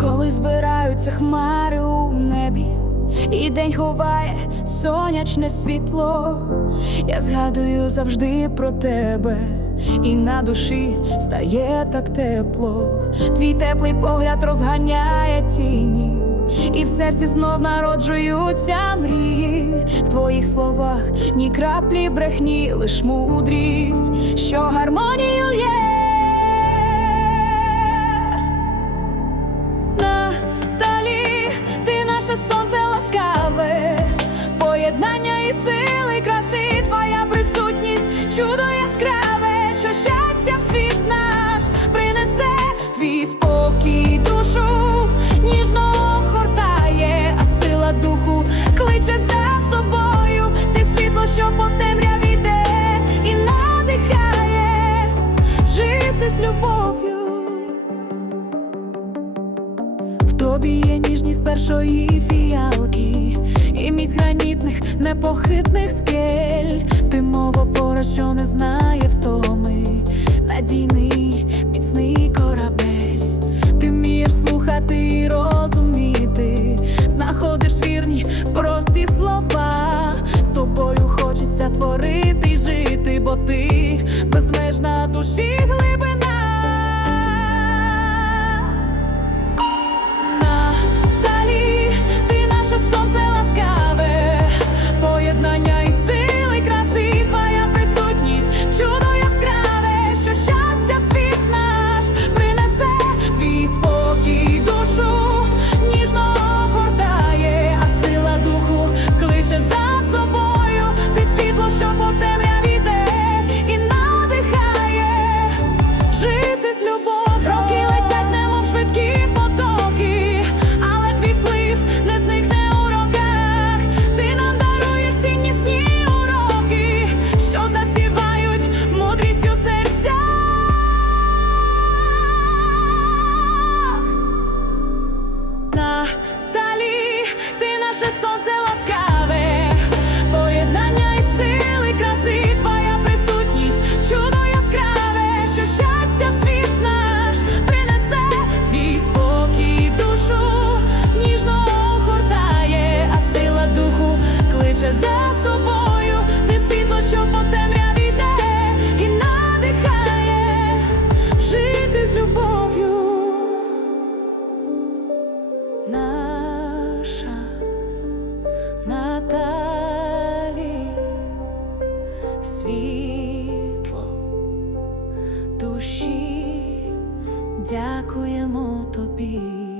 коли збираються хмари у небі, і день ховає сонячне світло. Я згадую завжди про тебе, і на душі стає так тепло. Твій теплий погляд розганяє тіні, і в серці знов народжуються мрії. В твоїх словах ні краплі брехні, лиш мудрість, що гармонію є. Чудо яскраве, що щастя в світ наш принесе твій спокій душу, ніжно огортає, а сила духу кличе за собою, ти світло, що по темряві йде і надихає жити з любов'ю. В тобі є ніжність першої фіалки, і міць гранітних непохитних скель. Ти мова вмієш і розуміти, знаходиш вірні, прості слова. З тобою хочеться творити й жити, бо ти безмежна душі глибина. Наша Наталі, світло душі, дякуємо тобі.